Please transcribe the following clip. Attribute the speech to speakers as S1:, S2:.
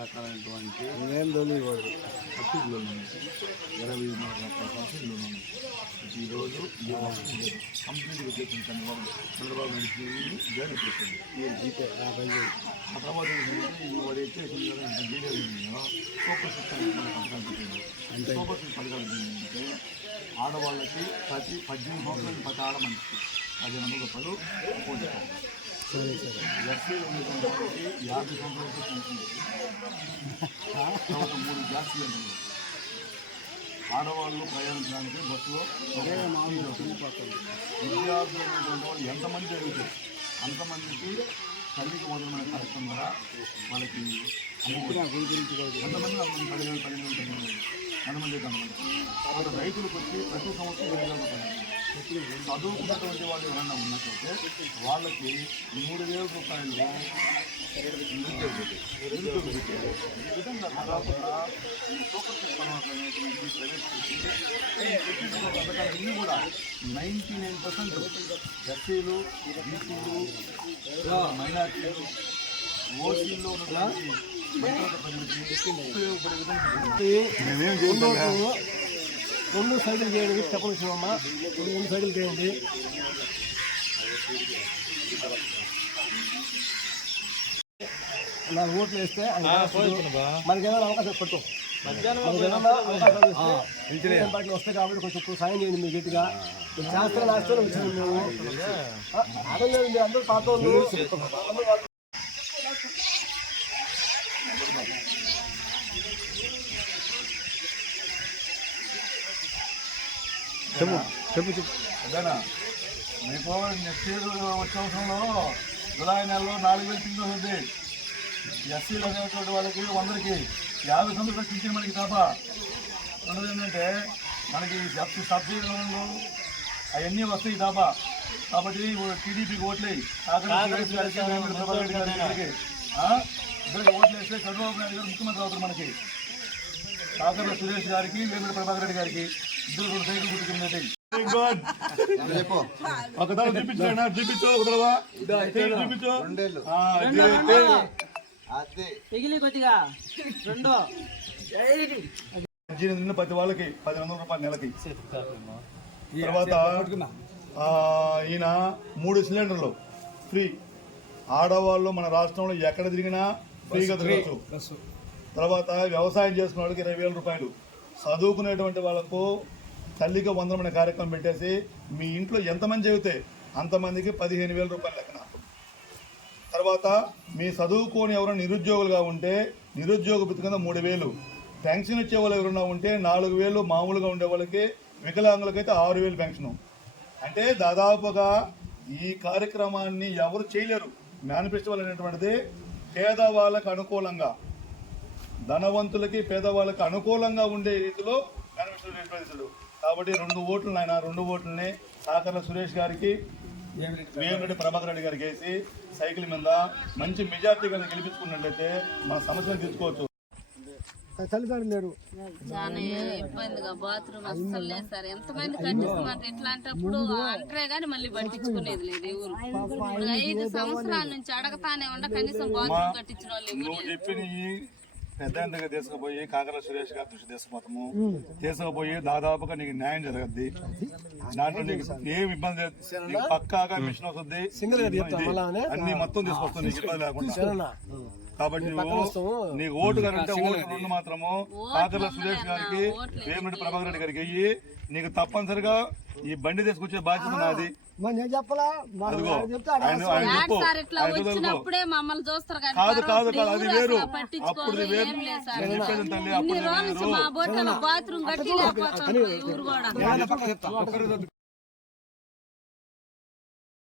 S1: రకాలైనటువంటి
S2: ఏం
S1: ఇరవై రకాల ఉన్నాయి ఈరోజు కంప్లీట్గా వచ్చేసింది చంద్రబాబు చంద్రబాబు వచ్చేసింది
S2: జీపే ఆ
S1: తర్వాత వాడు సూపర్ పథకాలు పెట్టింది సూపర్ పథకాలు ఆడవాళ్ళకి ప్రతి పద్దెనిమిది సంవత్సరాలు ప్రతి ఆడ మనిషికి పదిహేను వందల రూపాయలు ఎస్సీ ఉన్నటువంటి యాభై సంవత్సరాలకి పెన్షన్ తర్వాత మూడు గ్యాస్ సిలిండర్లు ఆడవాళ్ళు ప్రయాణించడానికి బస్సులో విద్యార్థులు ఉన్నటువంటి వాళ్ళు ఎంతమంది జరుగుతారు అంతమందికి తల్లికి వదలమైన కార్యక్రమం ద్వారా వాళ్ళకి ఎంతమంది అంతమంది పదివేలు పదివేలు పదివేలు ఎంతమంది అంతమంది తర్వాత రైతులకు వచ్చి ప్రతి సంవత్సరం ఏడు వేల రూపాయలు చదువుకున్నటువంటి వాళ్ళు ఎవరైనా ఉన్నట్లయితే వాళ్ళకి మూడు వేల రూపాయలు నిరుద్యోగ విధంగా దాదాపుగా పథకాలన్నీ కూడా నైంటీ నైన్ పర్సెంట్ ఎస్సీలు బీసీలు మైనార్టీలు ఓసీల్లో ఉన్న ఉపయోగపడే విధంగా
S2: రెండు సైకిల్ చేయండి చెప్పండి శివమ్మ. రెండు సైకిల్ చేయండి. నాలుగు ఓట్లు వేస్తే మనకి ఏమైనా అవకాశం పెట్టు. పార్టీలు వస్తాయి కాబట్టి కొంచెం సాయం చేయండి మీ గట్టిగా. శాస్త్రం రాష్ట్రంలో వచ్చాము మేము. మీరు అందరూ పాత వాళ్ళు అందరూ వాళ్ళు- చెప్పు చెప్పు చెప్పు.
S1: అదేనా? మీకు నెక్స్ట్ ఇయర్ వచ్చే సంవత్సరంలో జులై నెలలో నాలుగు వేలు పింఛన్ వస్తుంది. ఎస్సీలు అనేటువంటి వాళ్ళకి వందరికి యాభై సంవత్సరాలు పింఛన్ మనకి తప్ప రెండోది ఏంటంటే మనకి సబ్ సబ్సిడీ లోన్లు అవన్నీ వస్తాయి తప్ప కాబట్టి టీడీపీకి ఓట్లే? ఇద్దరికి ఓట్లు వేస్తే చంద్రబాబు నాయుడు గారు ముఖ్యమంత్రి అవుతారు మనకి. కాకర్ల సురేష్ గారికి వేమిడి ప్రభాకర్ రెడ్డి గారికి. ఒకదాని చూపించాడు చూపించు చూపించు
S3: మిగిలి కొద్దిగా. రెండో.
S1: నిన్న ప్రతి వాళ్ళకి పది వందల రూపాయలు నెలకి. తర్వాత ఆ, ఈయన మూడు సిలిండర్లు ఫ్రీ. ఆడవాళ్ళు మన రాష్ట్రంలో ఎక్కడ తిరిగినా ఫ్రీగా తిరగచ్చు. తర్వాత వ్యవసాయం చేసుకున్న వాళ్ళకి ఇరవై వేల రూపాయలు. చదువుకునేటువంటి వాళ్ళకు తల్లికి వందనం అనే కార్యక్రమం పెట్టేసి మీ ఇంట్లో ఎంతమంది చెబితే అంతమందికి పదిహేను వేల రూపాయల లెక్కన. తర్వాత మీ చదువుకోని ఎవరైనా నిరుద్యోగులుగా ఉంటే నిరుద్యోగ భృతి కింద మూడు వేలు. పెన్షన్ ఇచ్చే వాళ్ళు ఎవరైనా ఉంటే నాలుగు వేలు మామూలుగా ఉండే వాళ్ళకి వికలాంగులకైతే ఆరు వేలు పెన్షన్. అంటే దాదాపుగా ఈ కార్యక్రమాన్ని ఎవరు చేయలేరు. మేనిఫెస్టో అనేటువంటిది పేదవాళ్ళకు అనుకూలంగా ధనవంతులకి పేదవాళ్ళకి అనుకూలంగా ఉండే రీతిలో మేనిఫెస్టో నిర్వహించడు కాబట్టి రెండు ఓట్లు నాయన రెండు ఓట్లని సాకర్ల సురేష్ గారికి వేమిరెడ్డి ప్రభాకర్ రెడ్డి గారికి వేసి సైకిల్ మీద మంచి మెజార్టీ కనుక గెలిపించుకున్నట్లయితే మన సమస్యను తీర్చుకోవచ్చు.
S2: తల్లిదండ్రులు లేరు
S4: చాలా ఇబ్బందిగా బాత్రూమ్ అస్సలు లేదు సార్. ఎంతమంది కట్టిస్తామంటే ఇట్లాంటప్పుడు అంటరే గాని మళ్ళీ పట్టించుకునేది లేదు ఎవరు ఇప్పుడు ఐదు సంవత్సరాల నుంచి అడగతానే ఉండ కనీసం బాత్రూమ్ కట్టించిన వాళ్ళు ఎవరు
S1: నువ్వు చెప్పిన ఈ పెద్ద దగ్గర తీసుకుపోయి కాకర సురేష్ గారి దృష్టి తీసుకుపోతాము. తీసుకుపోయి దాదాపుగా నీకు న్యాయం జరగద్ది. దాంట్లో నీకు ఏం ఇబ్బంది నీకు పక్కాగా మిషన్ వస్తుంది? అన్ని మొత్తం తీసుకొస్తుంది నీకు ఇబ్బంది లేకుండా. కాబట్టి నువ్వు నీకు ఓటు కనుక ఓటు రెండు మాత్రము కాకర్ల సురేష్ గారికి వేమిరెడ్డి ప్రభాకర్ రెడ్డి గారికి అయ్యి నీకు తప్పనిసరిగా ఈ బండి తీసుకొచ్చే బాధ్యత నాది.
S4: వచ్చినప్పుడే మమ్మల్ని చూస్తారు కానీ
S1: కాదు కాదు అది వేరు. అప్పుడు. నేను చెప్పేది తల్లి అప్పుడు
S4: బాత్రూమ్ కట్టి కూడా.